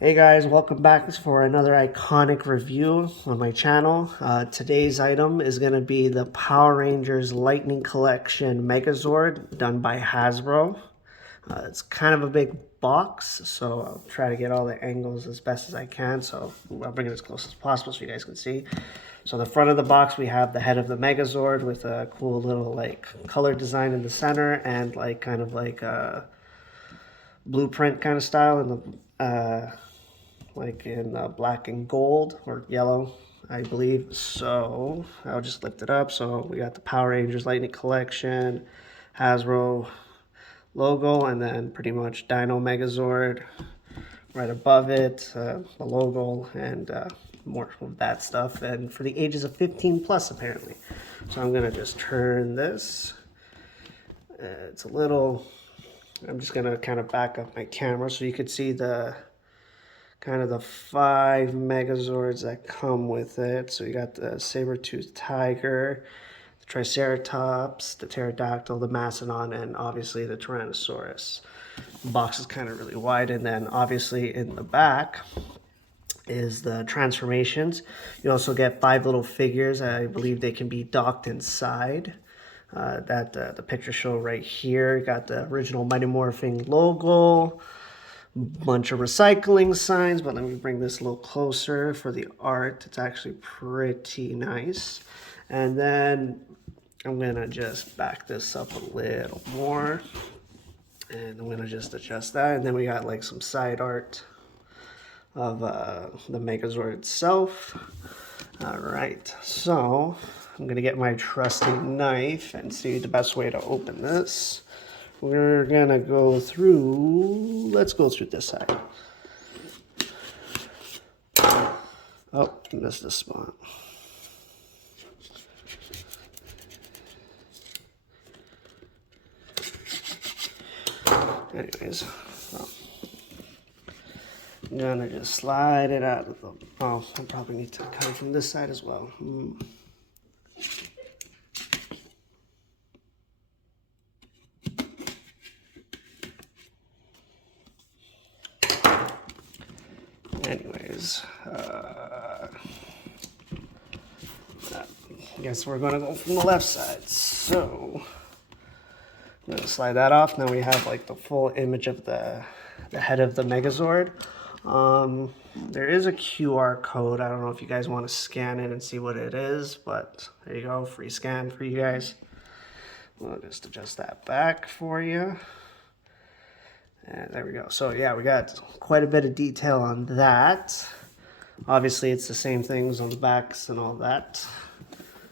Hey guys, welcome back for another iconic review on my channel. Today's item is going to be the Power Rangers Lightning Collection Megazord done by Hasbro. It's kind of a big box, so I'll try to get all the angles as best as I can. So I'll bring it as close as possible so you guys can see. So the front of the box, we have the head of the Megazord with a cool little like color design in the center and like kind of like a blueprint kind of style in the like in black and gold or yellow, I believe. So I'll just lift it up. So we got the Power Rangers Lightning Collection, Hasbro logo, and then pretty much Dino Megazord right above it, the logo, and more of that stuff. And for the ages of 15 plus, apparently. So I'm gonna just turn this. It's a little. I'm just gonna kind of back up my camera so you could see the kind of the 5 Megazords that come with it. So you got the Sabertooth Tiger, the Triceratops, the Pterodactyl, the Macedon, and obviously the Tyrannosaurus. The box is kind of really wide, and then obviously in the back is the transformations. You also get 5 little figures. I believe they can be docked inside. The picture show right here. You got the original Mighty Morphin logo, bunch of recycling signs, but let me bring this a little closer for the art. It's actually pretty nice. And then I'm gonna just back this up a little more, and I'm gonna just adjust that. And then we got like some side art of the Megazord itself. All right, so I'm gonna get my trusty knife and see the best way to open this. We're gonna go through, let's go through this side. Oh, missed the spot. Anyways, well, I'm gonna just slide it out of the, oh, I probably need to cut it from this side as well. Anyways, I guess we're going to go from the left side. So I'm going to slide that off. Now we have like the full image of the head of the Megazord. There is a QR code. I don't know if you guys want to scan it and see what it is, but there you go, free scan for you guys. We'll just adjust that back for you. And there we go. So yeah, we got quite a bit of detail on that. Obviously, it's the same things on the backs and all that.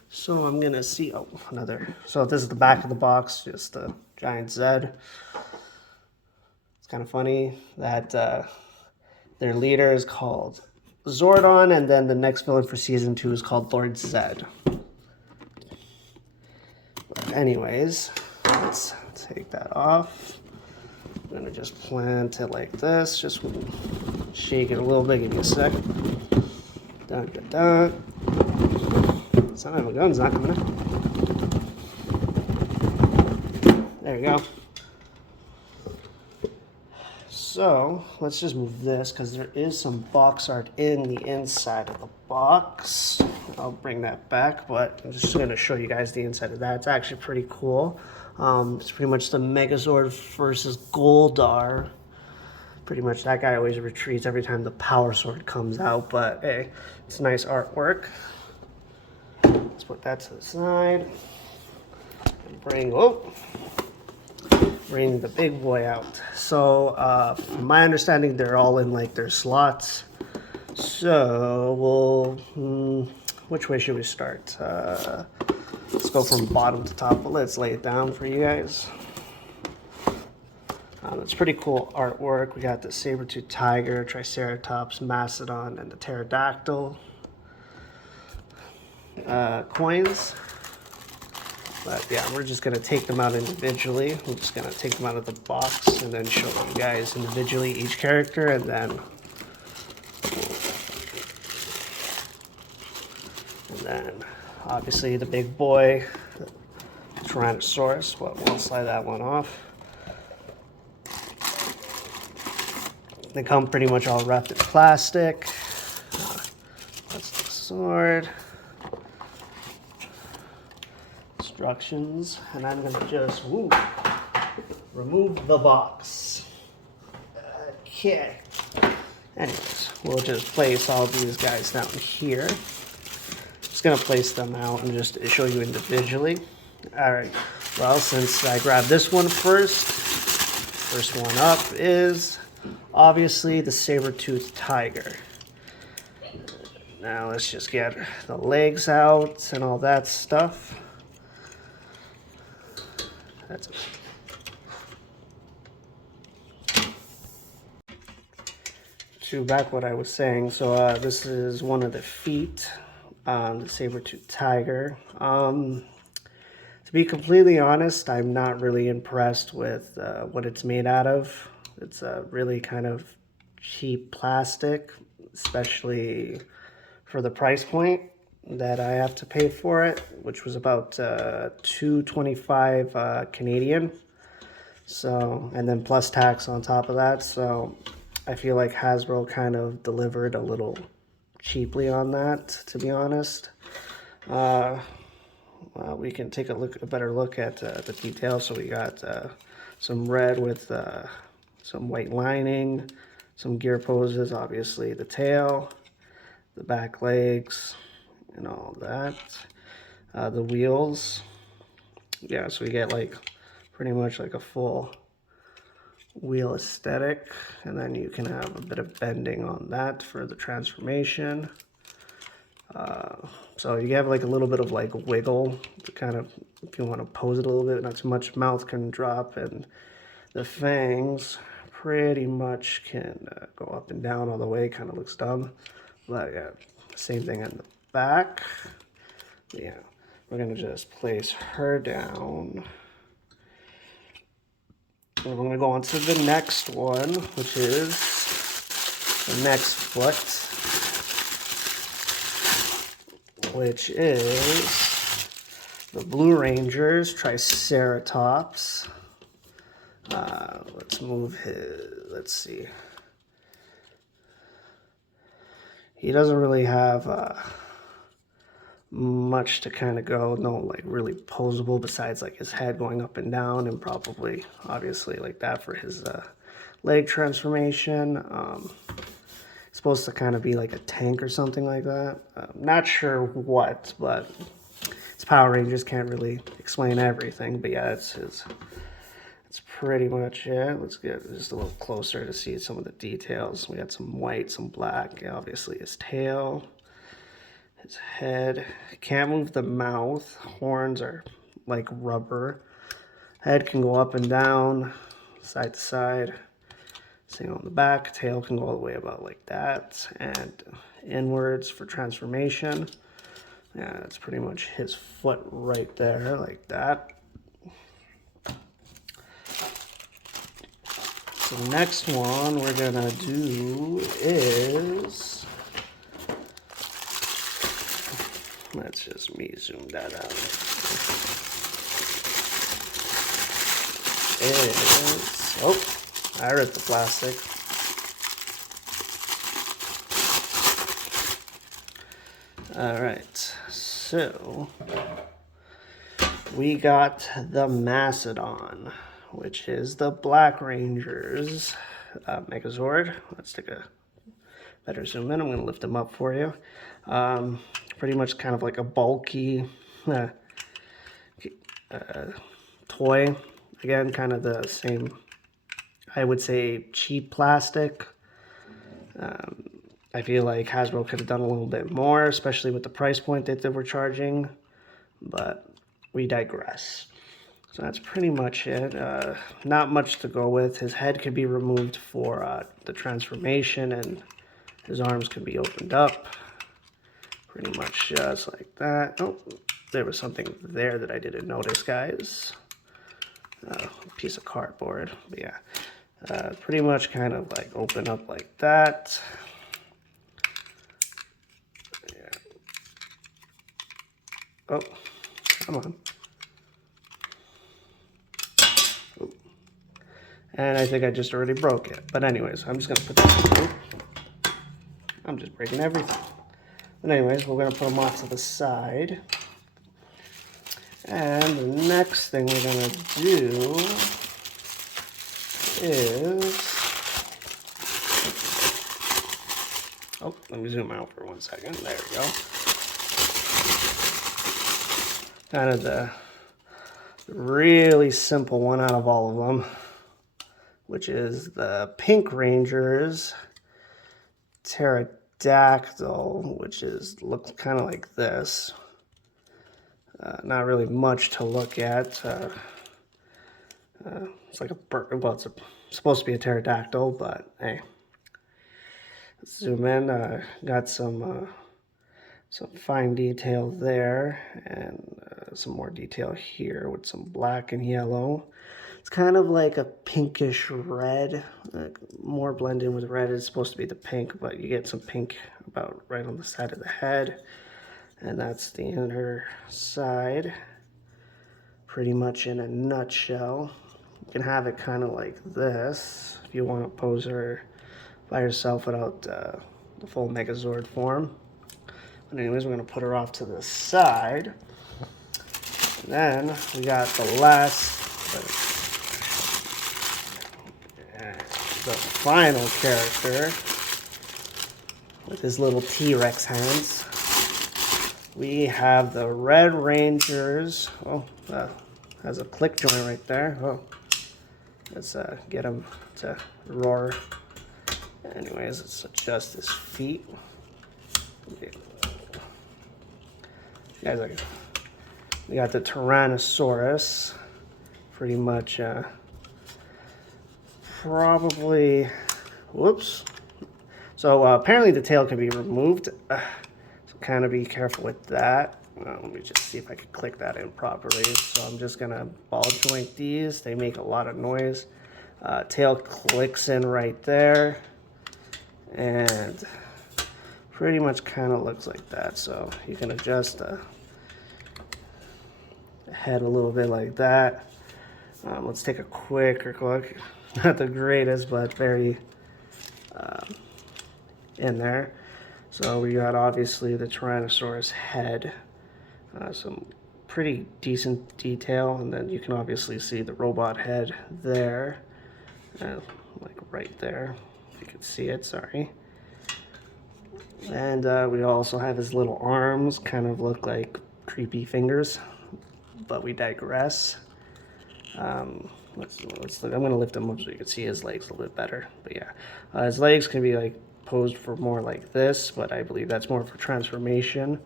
So I'm gonna see, oh, another. So this is the back of the box, just a giant Z. It's kind of funny that their leader is called Zordon, and then the next villain for season 2 is called Lord Zed. But anyways, let's take that off. I'm gonna just plant it like this. Just shake it a little bit. Give me a sec. Dun, dun, dun. Son of a gun's not coming in. There you go. So let's just move this because there is some box art in the inside of the box. I'll bring that back, but I'm just gonna show you guys the inside of that. It's actually pretty cool. It's pretty much the Megazord versus Goldar. Pretty much that guy always retreats every time the Power Sword comes out, but hey, it's nice artwork. Let's put that to the side. And bring the big boy out. So from my understanding, they're all in like their slots. So we'll, which way should we start? Let's go from bottom to top, but let's lay it down for you guys. It's pretty cool artwork. We got the Sabertooth Tiger, Triceratops, Macedon, and the Pterodactyl coins. But yeah, we're just gonna take them out individually. We're just gonna take them out of the box and then show you guys individually each character, and then obviously the big boy, the Tyrannosaurus. But we'll slide that one off. They come pretty much all wrapped in plastic. That's the sword. Instructions, and I'm gonna just remove the box. Okay. Anyways, we'll just place all these guys down here. Just gonna place them out and just show you individually. All right. Well, since I grabbed this one first one up is obviously the Sabertooth Tiger. Now let's just get the legs out and all that stuff. That's it. To back what I was saying, so this is one of the feet on the Sabertooth Tiger. To be completely honest, I'm not really impressed with what it's made out of. It's a really kind of cheap plastic, especially for the price point that I have to pay for it, which was about $2.25 Canadian. So, and then plus tax on top of that. So I feel like Hasbro kind of delivered a little cheaply on that, to be honest. We can take a better look at the details. So we got some red with some white lining, some gear poses, obviously the tail, the back legs, and all that. The wheels. Yeah, so we get like pretty much like a full wheel aesthetic, and then you can have a bit of bending on that for the transformation. So you have like a little bit of like wiggle to kind of, if you want to pose it a little bit, not too much, mouth can drop, and the fangs pretty much can go up and down all the way. Kind of looks dumb, but yeah, same thing in the back. Yeah, we're gonna just place her down. And we're gonna go on to the next one, which is the next foot, which is the Blue Ranger's Triceratops. Let's move let's see. He doesn't really have much to kind of go, no like really posable besides like his head going up and down, and probably obviously like that for his leg transformation. Supposed to kind of be like a tank or something like that. Not sure what, but it's Power Rangers, can't really explain everything. But yeah, it's pretty much it. Let's get just a little closer to see some of the details. We got some white, some black, obviously his tail, his head. Can't move the mouth. Horns are like rubber. Head can go up and down, side to side. Same on the back. Tail can go all the way about like that, and inwards for transformation. Yeah, that's pretty much his foot right there, like that. The next one we're gonna do is, let's just zoom that out. Is, oh, I ripped the plastic. All right, so we got the Macedon, which is the Black Ranger's Megazord. Let's take a better zoom in. I'm going to lift them up for you. Pretty much kind of like a bulky toy. Again, kind of the same, I would say, cheap plastic. I feel like Hasbro could have done a little bit more, especially with the price point that they were charging, but we digress. So that's pretty much it. Not much to go with. His head could be removed for the transformation, and his arms could be opened up. Pretty much just like that. Oh, there was something there that I didn't notice, guys. A piece of cardboard, but yeah. Pretty much kind of like open up like that. Yeah. Oh, come on. And I think I just already broke it. But anyways, I'm just going to put this. I'm just breaking everything. But anyways, we're going to put them off to the side. And the next thing we're going to do is... Oh, let me zoom out for 1 second. There we go. Kind of the really simple one out of all of them, which is the Pink Ranger's Pterodactyl, which looks kind of like this. Not really much to look at. It's like a bird. Well, it's supposed to be a pterodactyl, but hey. Let's zoom in. Got some fine detail there, and some more detail here with some black and yellow. It's kind of like a pinkish red, more blended with red. It's supposed to be the pink, but you get some pink about right on the side of the head. And that's the inner side, pretty much in a nutshell. You can have it kind of like this if you want to pose her by herself without the full Megazord form. But anyways, we're going to put her off to the side. And then we got the the final character with his little T-Rex hands. We have the Red Rangers. Oh, has a click joint right there. Oh, let's get him to roar. Anyways, let's adjust his feet. Guys, we got the Tyrannosaurus. Pretty much, probably. Whoops. So apparently the tail can be removed. Kind of be careful with that. Let me just see if I can click that in properly. So I'm just gonna ball joint these. They make a lot of noise. Tail clicks in right there, and pretty much kind of looks like that. So you can adjust the head a little bit like that. Let's take a quicker look. Not the greatest, but very in there. So we got obviously the Tyrannosaurus head, some pretty decent detail, and then you can obviously see the robot head there, like right there, if you can see it, sorry. And we also have his little arms, kind of look like creepy fingers, but we digress. Let's look. I'm going to lift him up so you can see his legs a little bit better. But yeah, his legs can be like posed for more like this, but I believe that's more for transformation.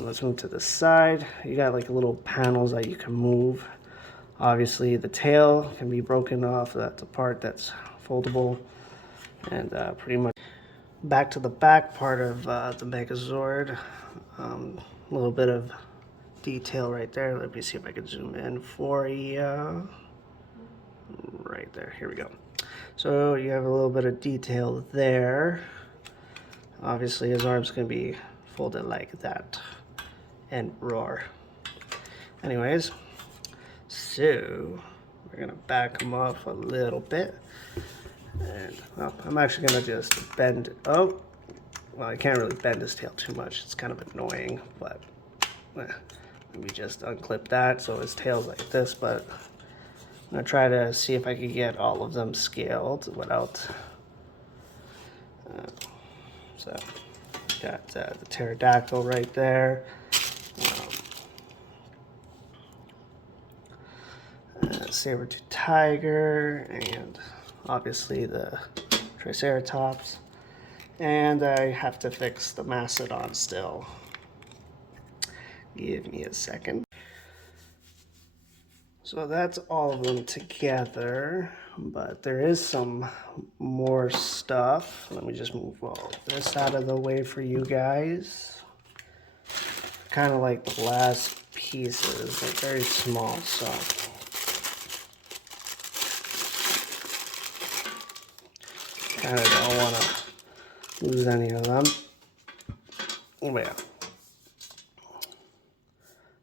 Let's move to the side. You got like little panels that you can move. Obviously the tail can be broken off. That's a part that's foldable. And pretty much back to the back part of the Megazord. A little bit of detail right there. Let me see if I can zoom in for you. Right there, here we go. So you have a little bit of detail there. Obviously his arms can be folded like that and roar. Anyways, so we're gonna back him off a little bit. And well, I'm actually gonna just bend, oh, well, I can't really bend his tail too much. It's kind of annoying, but let me just unclip that so his tail's like this, but I'm gonna try to see if I can get all of them scaled without, so got the pterodactyl right there. Sabertooth Tiger, and obviously the Triceratops. And I have to fix the Macedon still. Give me a second. So that's all of them together, but there is some more stuff. Let me just move all this out of the way for you guys. Kind of like the last pieces, like very small stuff. Kind of don't want to lose any of them. Oh yeah.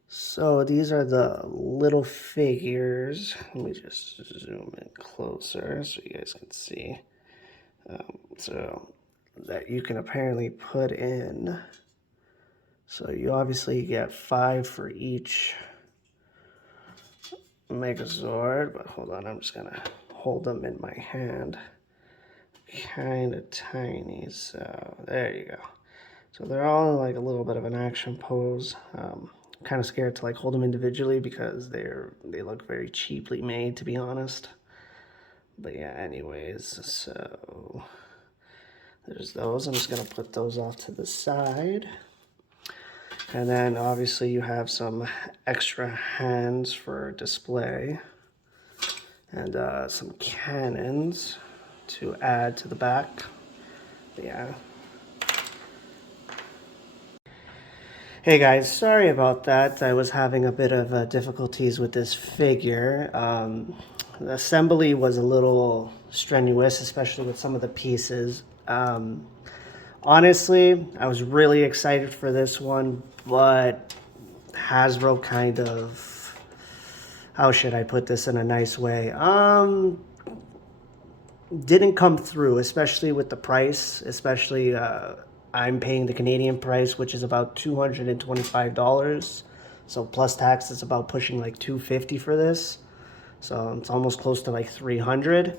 So these are the little figures. Let me just zoom in closer so you guys can see. So that you can apparently put in. So you obviously get 5 for each Megazord, but hold on, I'm just gonna hold them in my hand. Kind of tiny, so there you go. So they're all in like a little bit of an action pose. Kind of scared to like hold them individually because they look very cheaply made, to be honest. But yeah, anyways, so there's those. I'm just gonna put those off to the side. And then obviously you have some extra hands for display and some cannons to add to the back. But yeah. Hey guys, sorry about that. I was having a bit of difficulties with this figure. The assembly was a little strenuous, especially with some of the pieces. Honestly, I was really excited for this one, but Hasbro kind of, how should I put this in a nice way? Didn't come through, especially with the price, especially I'm paying the Canadian price, which is about $225. So plus tax, it's about pushing like $250 for this. So it's almost close to like $300.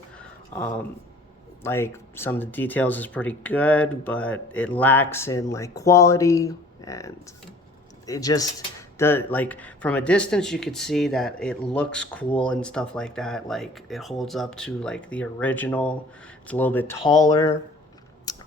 Like some of the details is pretty good, but it lacks in like quality, and it just like from a distance you could see that it looks cool and stuff like that. Like it holds up to like the original. It's a little bit taller,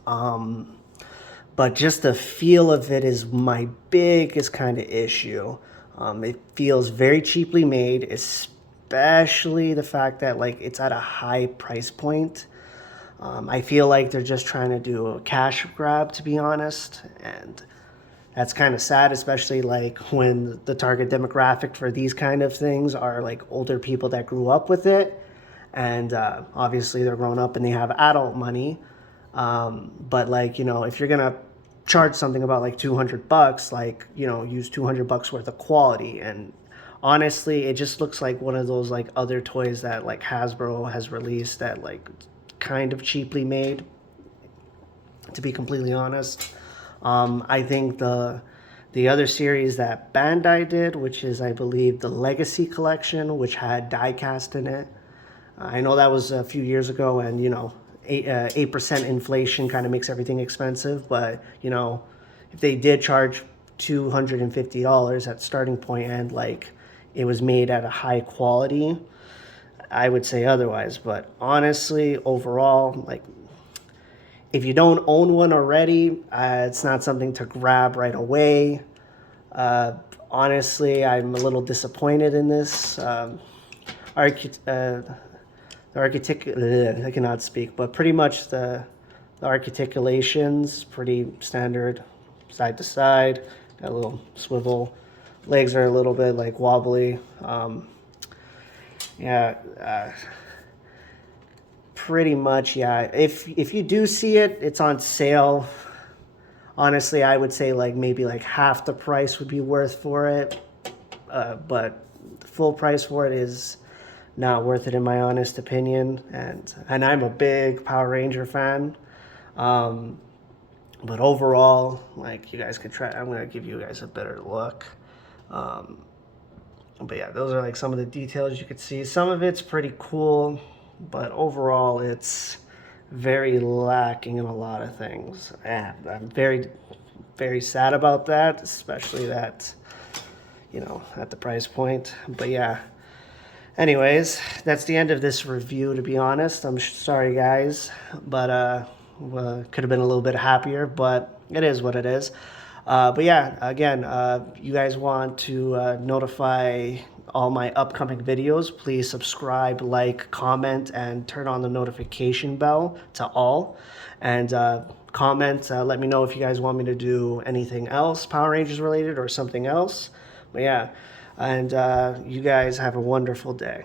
but just the feel of it is my biggest kind of issue. It feels very cheaply made, especially the fact that like it's at a high price point. I feel like they're just trying to do a cash grab, to be honest, and that's kind of sad, especially like when the target demographic for these kind of things are like older people that grew up with it, and obviously they're grown up and they have adult money. But like, you know, if you're gonna charge something about like $200, like, you know, use $200 worth of quality. And honestly, it just looks like one of those like other toys that like Hasbro has released that like kind of cheaply made, to be completely honest. I think the other series that Bandai did, which is I believe the Legacy Collection, which had die-cast in it, I know that was a few years ago, and you know, 8% inflation kind of makes everything expensive, but you know, if they did charge $250 at starting point and like it was made at a high quality, I would say otherwise. But honestly, overall, like if you don't own one already, it's not something to grab right away. Honestly, I'm a little disappointed in this. I cannot speak, but pretty much the articulation's pretty standard, side to side, got a little swivel. Legs are a little bit like wobbly. Pretty much, yeah. If you do see it, it's on sale. Honestly, I would say like maybe like half the price would be worth for it, but the full price for it is not worth it in my honest opinion. And I'm a big Power Ranger fan, but overall, like you guys could try. I'm gonna give you guys a better look. But yeah, those are like some of the details you could see. Some of it's pretty cool, but overall it's very lacking in a lot of things. I'm very, very sad about that, especially that, you know, at the price point. But yeah, anyways, that's the end of this review, to be honest. I'm sorry guys, but could have been a little bit happier, but it is what it is. But yeah, again, you guys want to notify all my upcoming videos, please subscribe, like, comment, and turn on the notification bell to all. And comment, let me know if you guys want me to do anything else Power Rangers related or something else. But yeah, and you guys have a wonderful day.